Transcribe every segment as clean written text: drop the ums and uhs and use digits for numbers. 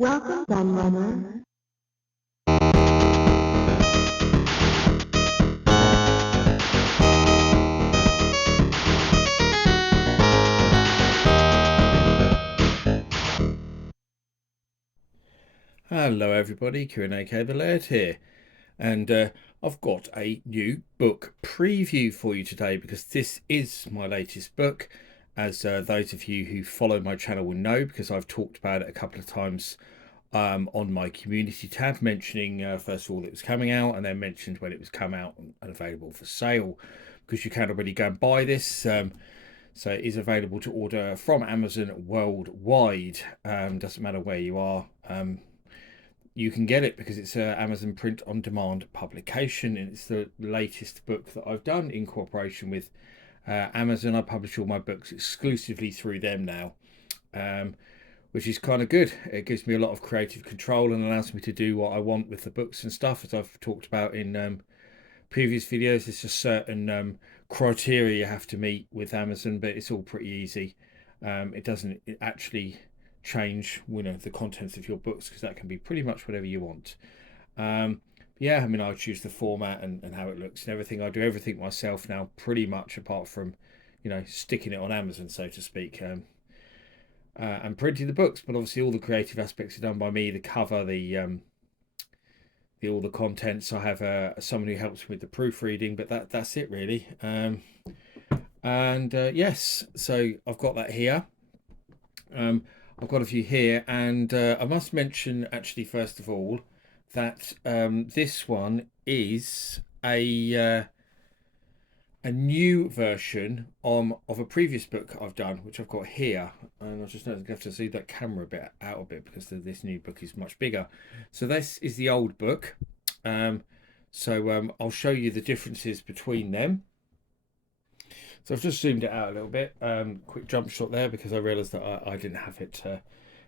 Welcome, Gunrunner. Hello everybody, Q&A the Laird here, and I've got a new book preview for you today because this is my latest book, as those of you who follow my channel will know, because I've talked about it a couple of times on my community tab, mentioning first of all it was coming out, and then mentioned when it was come out and available for sale, because you can already go and buy this. So it is available to order from Amazon worldwide. Doesn't matter where you are. You can get it because it's an Amazon print on demand publication, and it's the latest book that I've done in cooperation with Amazon. I publish all my books exclusively through them now, which is kind of good. It gives me a lot of creative control and allows me to do what I want with the books and stuff, as I've talked about in previous videos. There's just certain criteria you have to meet with Amazon, but it's all pretty easy. It doesn't actually change the contents of your books, because that can be pretty much whatever you want. Yeah, I mean, I choose the format and how it looks and everything. I do everything myself now, pretty much, apart from sticking it on Amazon, so to speak, and printing the books. But obviously all the creative aspects are done by me: the cover, the all the contents. I have someone who helps me with the proofreading, but that's it really. And yes, so I've got that here. I've got a few here, and I must mention, actually, first of all, that this one is a new version of a previous book I've done, which I've got here. And I just noticed I have to see that camera a bit out a bit, because this new book is much bigger. So this is the old book. I'll show you the differences between them. So I've just zoomed it out a little bit. Quick jump shot there, because I realised that I didn't have it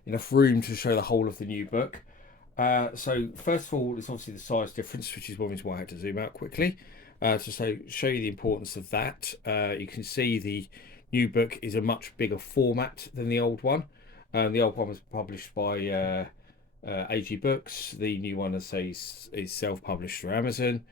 enough room to show the whole of the new book. So first of all, it's obviously the size difference, which is one reason why I had to zoom out quickly to show you the importance of that. You can see the new book is a much bigger format than the old one. The old one was published by AG Books. The new one, as I say, is self-published through Amazon.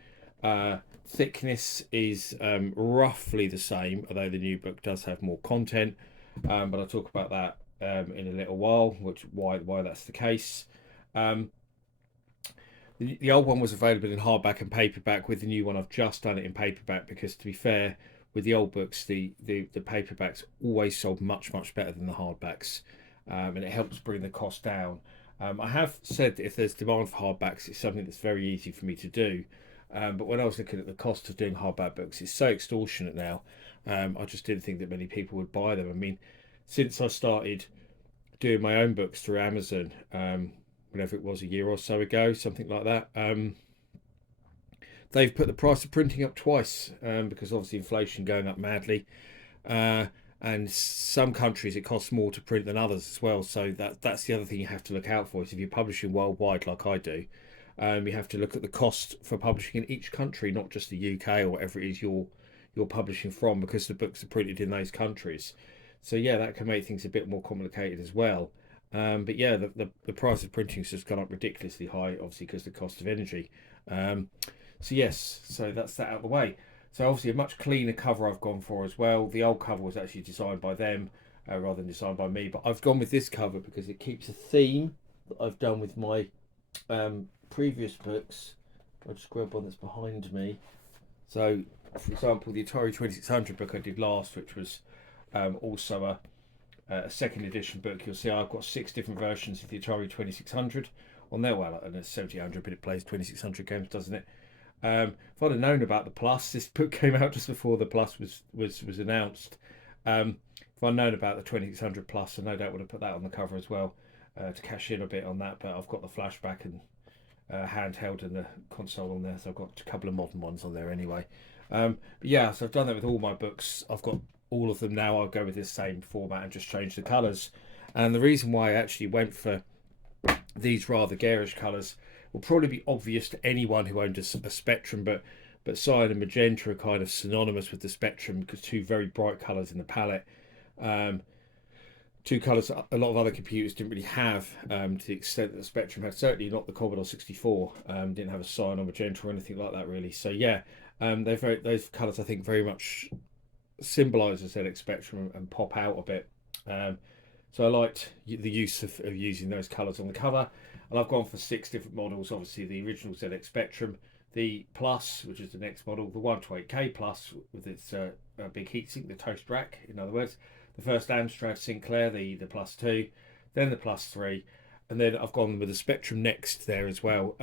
Thickness is roughly the same, although the new book does have more content. But I'll talk about that in a little while, why that's the case. The old one was available in hardback and paperback. With the new one, I've just done it in paperback, because, to be fair, with the old books, the paperbacks always sold much better than the hardbacks, and it helps bring the cost down. I have said that if there's demand for hardbacks, it's something that's very easy for me to do. But when I was looking at the cost of doing hardback books, it's so extortionate now. I just didn't think that many people would buy them. I mean, since I started doing my own books through Amazon, whenever it was, a year or so ago, something like that, they've put the price of printing up twice, because obviously inflation going up madly. And some countries it costs more to print than others as well. So that's the other thing you have to look out for, is if you're publishing worldwide like I do, you have to look at the cost for publishing in each country, not just the UK or whatever it is you're publishing from, because the books are printed in those countries. So yeah, that can make things a bit more complicated as well. But yeah, the price of printing has just gone up ridiculously high, obviously, because of the cost of energy. So yes, so that's that out of the way. So obviously a much cleaner cover I've gone for as well. The old cover was actually designed by them rather than designed by me, but I've gone with this cover because it keeps a theme that I've done with my previous books. I'll just grab one that's behind me. So, for example, the Atari 2600 book I did last, which was also a second edition book. You'll see I've got 6 different versions of the Atari 2600 on there. Well, and it's 1700, but it plays 2600 games, doesn't it? If I'd have known about the Plus, this book came out just before the Plus was announced. If I'd known about the 2600 Plus, I no doubt would have put that on the cover as well, to cash in a bit on that. But I've got the flashback and handheld and the console on there, so I've got a couple of modern ones on there anyway. But yeah, so I've done that with all my books. I've got all of them now. I'll go with this same format and just change the colours. And the reason why I actually went for these rather garish colours will probably be obvious to anyone who owned a Spectrum, but cyan and magenta are kind of synonymous with the Spectrum, because two very bright colours in the palette. two colours a lot of other computers didn't really have, to the extent that the Spectrum had. Certainly not the Commodore 64. Didn't have a cyan or magenta or anything like that really. So yeah, those colours I think very much symbolise the ZX Spectrum and pop out a bit. So I liked the use of using those colours on the cover, and I've gone for 6 different models. Obviously the original ZX Spectrum, the Plus, which is the next model, the 128K Plus with its big heatsink, the toast rack, in other words, the first Amstrad Sinclair, the Plus 2, then the Plus 3, and then I've gone with the Spectrum Next there as well.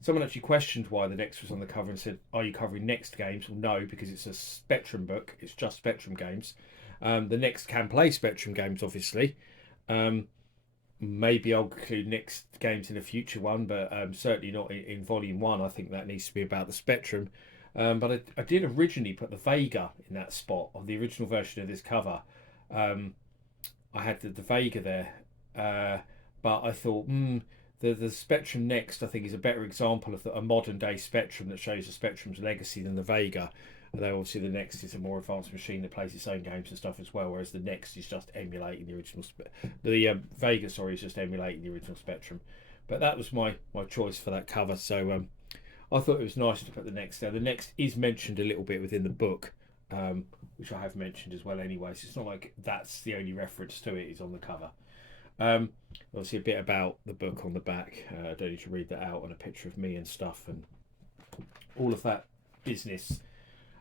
Someone actually questioned why the Next was on the cover and said, are you covering Next games? Well, no, because it's a Spectrum book, it's just Spectrum games. The Next can play Spectrum games, obviously. Maybe I'll include Next games in a future one, but certainly not in Volume 1. I think that needs to be about the Spectrum. But I did originally put the Vega in that spot on the original version of this cover. I had the Vega there, but I thought the Spectrum Next I think is a better example of a modern day Spectrum that shows the Spectrum's legacy than the Vega. Although obviously the Next is a more advanced machine that plays its own games and stuff as well, whereas the Next is just emulating the original. The Vega, sorry, is just emulating the original Spectrum. But that was my choice for that cover. So I thought it was nice to put the Next there. The Next is mentioned a little bit within the book, which I have mentioned as well anyway. So it's not like that's the only reference to it is on the cover. Obviously a bit about the book on the back. I don't need to read that out, and a picture of me and stuff and all of that business.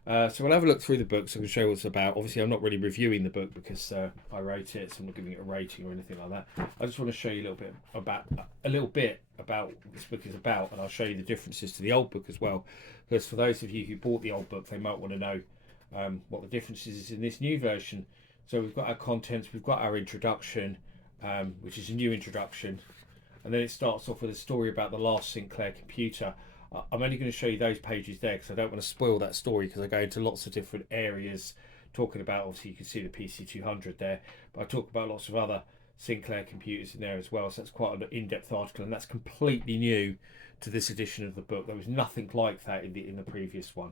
So we'll have a look through the book so I can show you what it's about. Obviously I'm not really reviewing the book because I wrote it, so I'm not giving it a rating or anything like that. I just want to show you a little bit about what this book is about, and I'll show you the differences to the old book as well, because for those of you who bought the old book, they might want to know what the differences is in this new version. So we've got our contents, we've got our introduction, which is a new introduction, and then it starts off with a story about the last Sinclair computer. I'm only going to show you those pages there because I don't want to spoil that story, because I go into lots of different areas talking about, obviously you can see the PC200 there, but I talk about lots of other Sinclair computers in there as well, so that's quite an in-depth article, and that's completely new to this edition of the book. There was nothing like that in the previous one.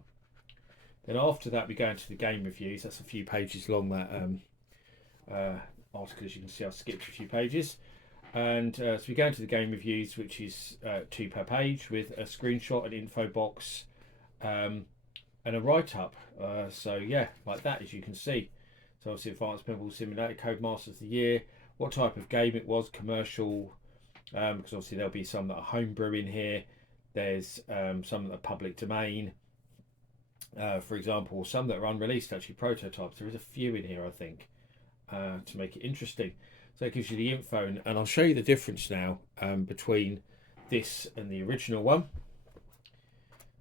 Then after that we go into the game reviews. That's a few pages long, that article. As you can see, I've skipped a few pages. And so we go into the game reviews, which is 2 per page, with a screenshot, an info box, and a write-up. So yeah, like that, as you can see. So obviously Advanced Pinball Simulator, Codemasters of the Year, what type of game it was, commercial, because obviously there'll be some that are homebrew in here. There's some that are public domain, for example, some that are unreleased, actually prototypes. There is a few in here, I think, to make it interesting. So it gives you the info, and I'll show you the difference now between this and the original one.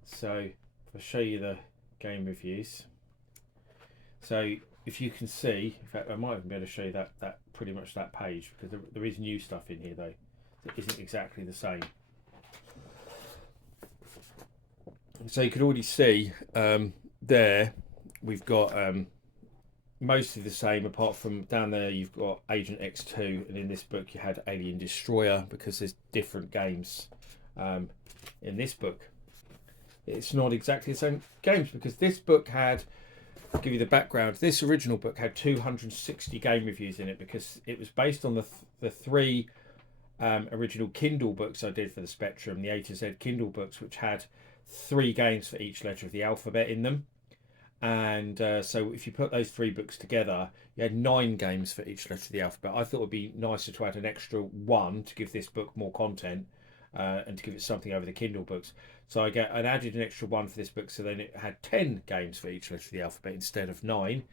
So if I show you the game reviews, so if you can see, in fact I might even be able to show you that pretty much that page, because there is new stuff in here though that isn't exactly the same. So you can already see there we've got mostly the same, apart from down there you've got Agent X2, and in this book you had Alien Destroyer, because there's different games in this book. It's not exactly the same games, because this book had, I'll give you the background, this original book had 260 game reviews in it, because it was based on the 3 original Kindle books I did for the Spectrum, the A to Z Kindle books, which had 3 games for each letter of the alphabet in them. And so if you put those 3 books together, you had 9 games for each letter of the alphabet. I thought it would be nicer to add an extra 1 to give this book more content, and to give it something over the Kindle books. So I added an extra 1 for this book, so then it had 10 games for each letter of the alphabet instead of 9.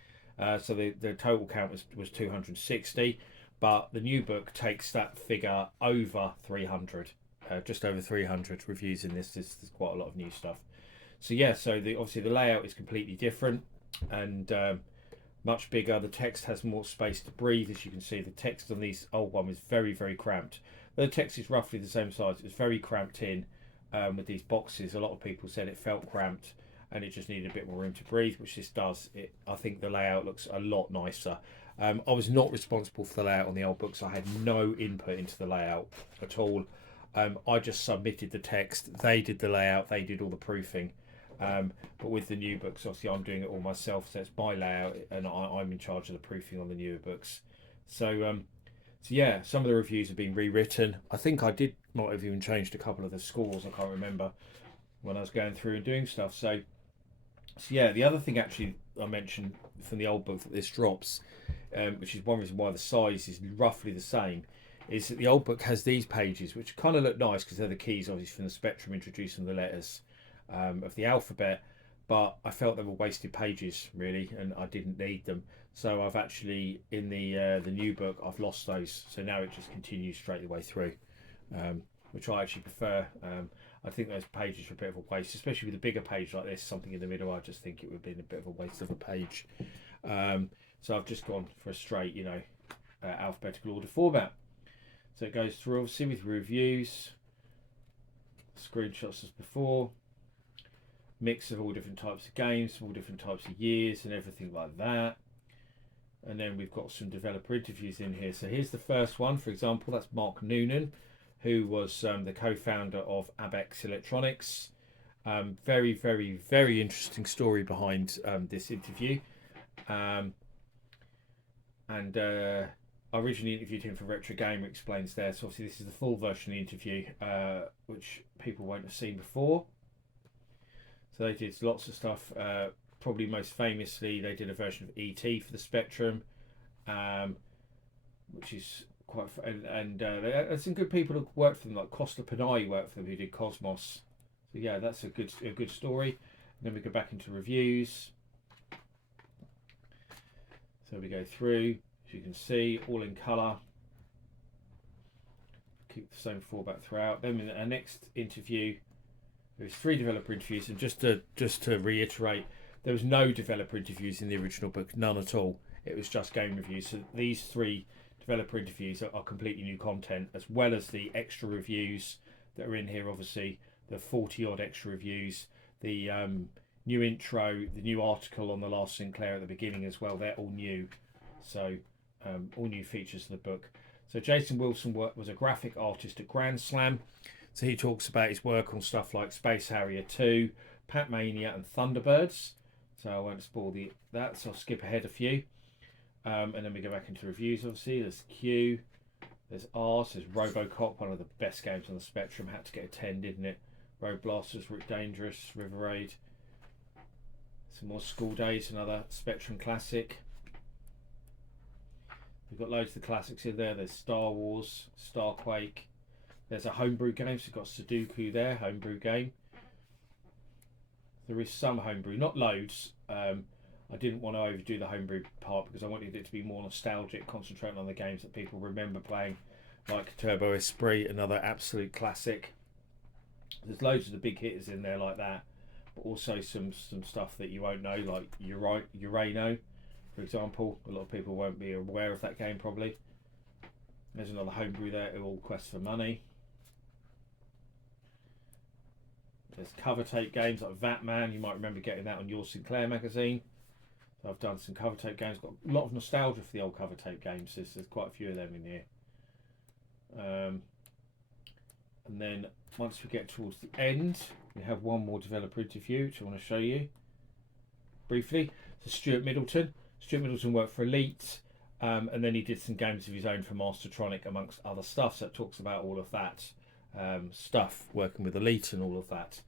So the total count was 260, but the new book takes that figure over 300, just over 300 reviews in this. There's quite a lot of new stuff. So yeah, so obviously the layout is completely different, and much bigger. The text has more space to breathe. As you can see, the text on these old one is very, very cramped. The text is roughly the same size. It's very cramped in with these boxes. A lot of people said it felt cramped and it just needed a bit more room to breathe, which this does. I think the layout looks a lot nicer. I was not responsible for the layout on the old books. I had no input into the layout at all. I just submitted the text. They did the layout. They did all the proofing. But with the new books, obviously I'm doing it all myself, so it's my layout, and I'm in charge of the proofing on the newer books. So yeah, some of the reviews have been rewritten. I think might have even changed a couple of the scores. I can't remember when I was going through and doing stuff. So yeah, the other thing actually I mentioned from the old book that this drops, which is one reason why the size is roughly the same, is that the old book has these pages which kind of look nice because they're the keys, obviously, from the spectrum introducing the letters of the alphabet. But I felt they were wasted pages really, and I didn't need them. So I've actually in the new book I've lost those. So now it just continues straight the way through, which I actually prefer. I think those pages are a bit of a waste, especially with a bigger page like this, something in the middle. I just think it would have been a bit of a waste of a page. So I've just gone for a straight, alphabetical order format. So it goes through obviously with reviews, screenshots as before, mix of all different types of games, all different types of years and everything like that. And then we've got some developer interviews in here. So here's the first one, for example, that's Mark Noonan, who was the co-founder of Abex Electronics. Very, very, very interesting story behind this interview. And I originally interviewed him for Retro Gamer Explains there. So obviously this is the full version of the interview, which people won't have seen before. So they did lots of stuff. Probably most famously, they did a version of ET for the Spectrum, which is quite and they had some good people who worked for them, like Costa Panay worked for them, who did Cosmos. So yeah, that's a good story. And then we go back into reviews. So we go through, as you can see, all in colour. Keep the same format throughout. Then in our next interview, there's 3 developer interviews, and just to reiterate, there was no developer interviews in the original book, none at all. It was just game reviews. So these 3 developer interviews are completely new content, as well as the extra reviews that are in here. Obviously, the 40 odd extra reviews, the new intro, the new article on the last Sinclair at the beginning as well. They're all new, so all new features of the book. So Jason Wilson was a graphic artist at Grand Slam. So he talks about his work on stuff like Space Harrier 2, Pac-Mania and Thunderbirds. So I won't spoil that, so I'll skip ahead a few. And then we go back into reviews, obviously. There's Q, there's R, there's Robocop, one of the best games on the Spectrum. Had to get a 10, didn't it? Road Blasters, Route Dangerous, River Raid. Some more School Days, another Spectrum classic. We've got loads of the classics in there. There's Star Wars, Starquake. There's a homebrew game, so we've got Sudoku there, homebrew game. There is some homebrew, not loads. I didn't want to overdo the homebrew part because I wanted it to be more nostalgic, concentrating on the games that people remember playing, like Turbo Esprit, another absolute classic. There's loads of the big hitters in there like that, but also some stuff that you won't know, like Urano, for example. A lot of people won't be aware of that game probably. There's another homebrew there, All Quest for Money. There's cover tape games like Pac-Man. You might remember getting that on your Sinclair magazine. So I've done some cover tape games. Got a lot of nostalgia for the old cover tape games. There's quite a few of them in here. And then once we get towards the end, we have one more developer interview, which I want to show you briefly. So Stuart Middleton. Stuart Middleton worked for Elite, and then he did some games of his own for Mastertronic, amongst other stuff. So it talks about all of that stuff, working with Elite and all of that.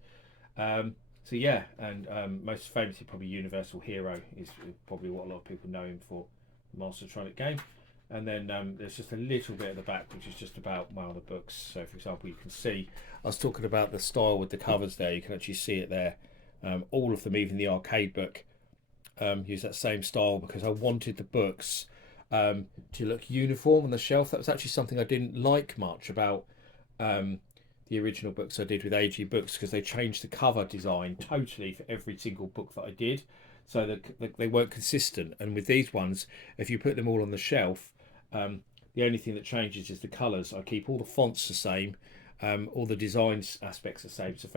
So yeah, and most famously probably Universal Hero is probably what a lot of people know him for, the Mastertronic game. And then there's just a little bit at the back which is just about one of the books. So for example, you can see I was talking about the style with the covers there. You can actually see it there. All of them, even the arcade book, use that same style because I wanted the books to look uniform on the shelf. That was actually something I didn't like much about the original books I did with AG Books, because they changed the cover design totally for every single book that I did, so that they weren't consistent. And with these ones, if you put them all on the shelf, the only thing that changes is the colours. I keep all the fonts the same, all the designs aspects the same. So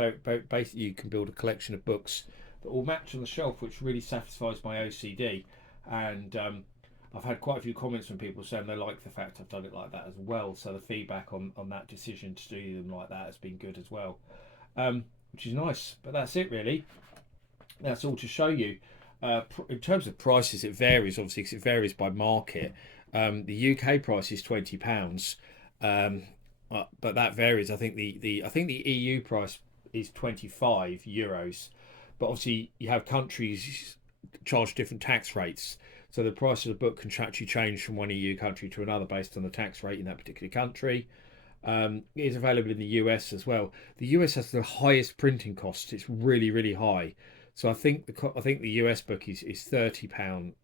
basically you can build a collection of books that all match on the shelf, which really satisfies my OCD. And I've had quite a few comments from people saying they like the fact I've done it like that as well. So the feedback on that decision to do them like that has been good as well, which is nice. But that's it really. That's all to show you. In terms of prices, it varies obviously because it varies by market. The UK price is £20, but that varies. I think the EU price is €25, but obviously you have countries charge different tax rates. So the price of the book can actually change from one EU country to another based on the tax rate in that particular country. It is available in the US as well. The US has the highest printing costs. It's really, really high. So I think the US book is £30,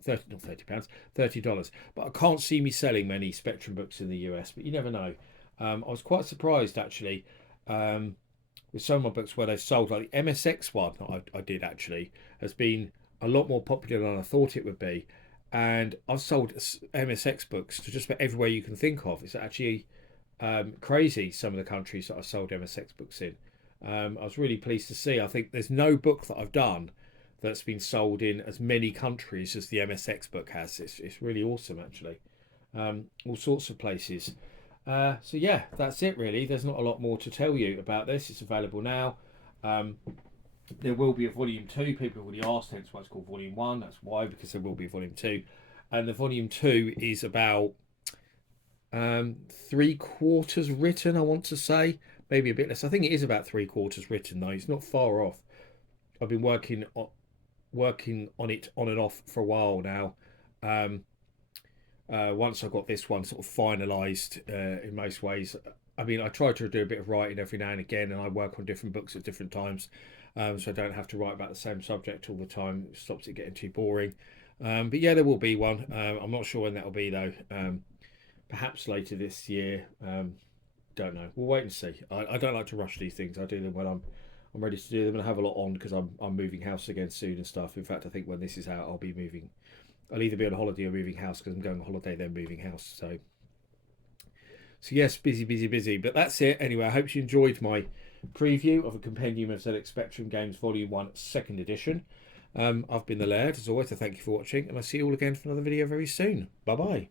30 not £30, $30. But I can't see me selling many Spectrum books in the US. But you never know. I was quite surprised actually with some of my books where they've sold. Like the MSX one that I did actually has been a lot more popular than I thought it would be. And I've sold MSX books to just about everywhere you can think of. It's actually crazy some of the countries that I've sold MSX books in. I was really pleased to see. I think there's no book that I've done that's been sold in as many countries as the MSX book has. It's really awesome actually. All sorts of places. So yeah, that's it really. There's not a lot more to tell you about this. It's available now. There will be a volume 2. People have already asked, hence why it's called volume 1. That's why, because there will be a volume 2. And the volume 2 is about 3/4 written, I want to say. Maybe a bit less. I think it is about 3/4 written though. It's not far off. I've been working on it on and off for a while now. Once I got this one sort of finalised in most ways. I mean, I try to do a bit of writing every now and again, and I work on different books at different times, so I don't have to write about the same subject all the time. It stops it getting too boring. But yeah, there will be one. I'm not sure when that'll be though. Perhaps later this year. Don't know. We'll wait and see. I don't like to rush these things. I do them when I'm ready to do them, and I have a lot on because I'm moving house again soon and stuff. In fact, I think when this is out, I'll be moving. I'll either be on holiday or moving house because I'm going on holiday then moving house. So yes, busy, busy, busy. But that's it. Anyway, I hope you enjoyed my preview of a Compendium of ZX Spectrum Games Volume 1 2nd edition. I've been the Laird, as always. I thank you for watching, and I'll see you all again for another video very soon. Bye bye.